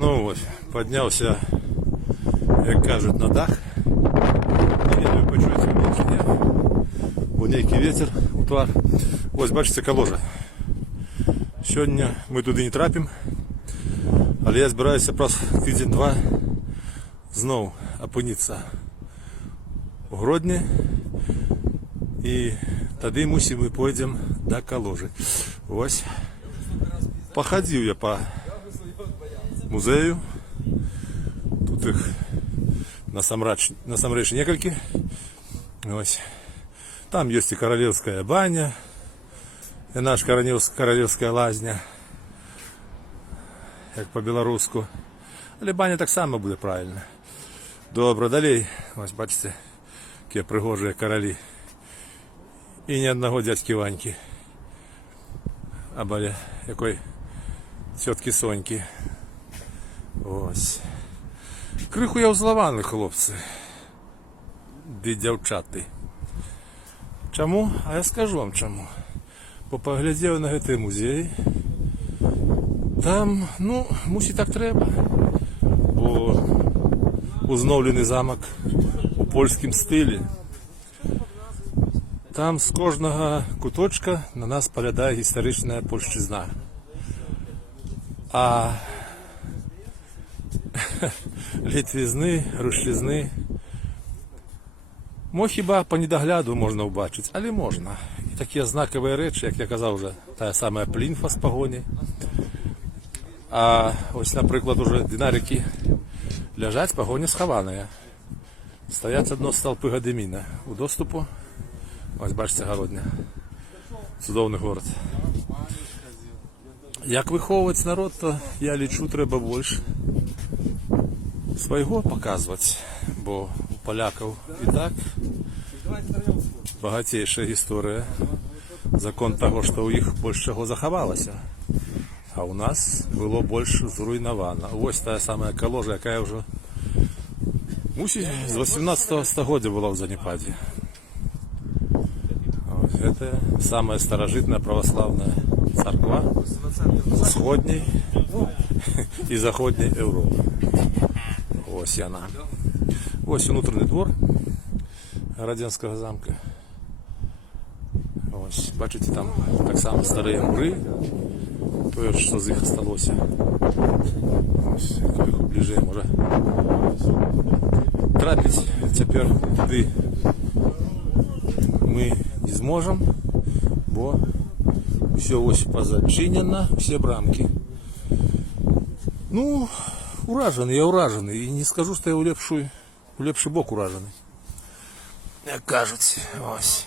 Ну ось, піднявся, як кажуть, на дах. Не знаю, почується в ній чи ні. У нейкий вітер, утвар. Ось, бачите, каложа. Сьогодні ми туди не трапимо, але я збираюся просто тиждень-два знову опинитися у Гродні. І тоді ми поїдемо до каложі. Ось. Походив я по музею. Тут їх насамрэч некалькі. Ось. Там есть и королевская баня, и наш королевская лазня, як по-белоруску. Але баня так само буде правильно. Добре, далі. Ось бачите, які пригожі королі. І ні одного дядьки Ваньки. Або якої тітки Соньки. Ось. Криху я узлований, хлопці. Ді дівчати. Чому? А я скажу вам чому. Бо поглядів на цей музей. Там, ну, мусить так треба. Бо узновлений замок у польському стилі. Там з кожного куточка на нас поглядає історична польщизна. А літвізни, рушизни, хіба по недогляду можна побачити, але можна. І такі знакові речі, як я казав вже, та сама плінфа з погоні. А ось, наприклад, уже динарики лежать, погоня схована. Стоять одно столпи Гадиміна у доступу. Ось бачите, Городня. Судовний город. Як виховувати народ, то я лічу, треба більше свого показувати, бо у поляків і так багатейша історія. Закон того, що у їх більше чого заховалося, а у нас було більше зруйновано. Ось та сама каложа, яка вже з 18 століття була в занепаді. Это самая старожитная православная церква сходней и заходней Европы. Ось она. Ось внутренний двор Городенського замка. Ось, бачите, там так само старі мури. То, що з їх осталося. Ось, трохи ближе може трапити. Тепер туди ми не зможемо, бо все ось позачинено, всі брамки. Ну, уражений, я уражений. І не скажу, що я у лепший бок уражений. Як кажуть, ось.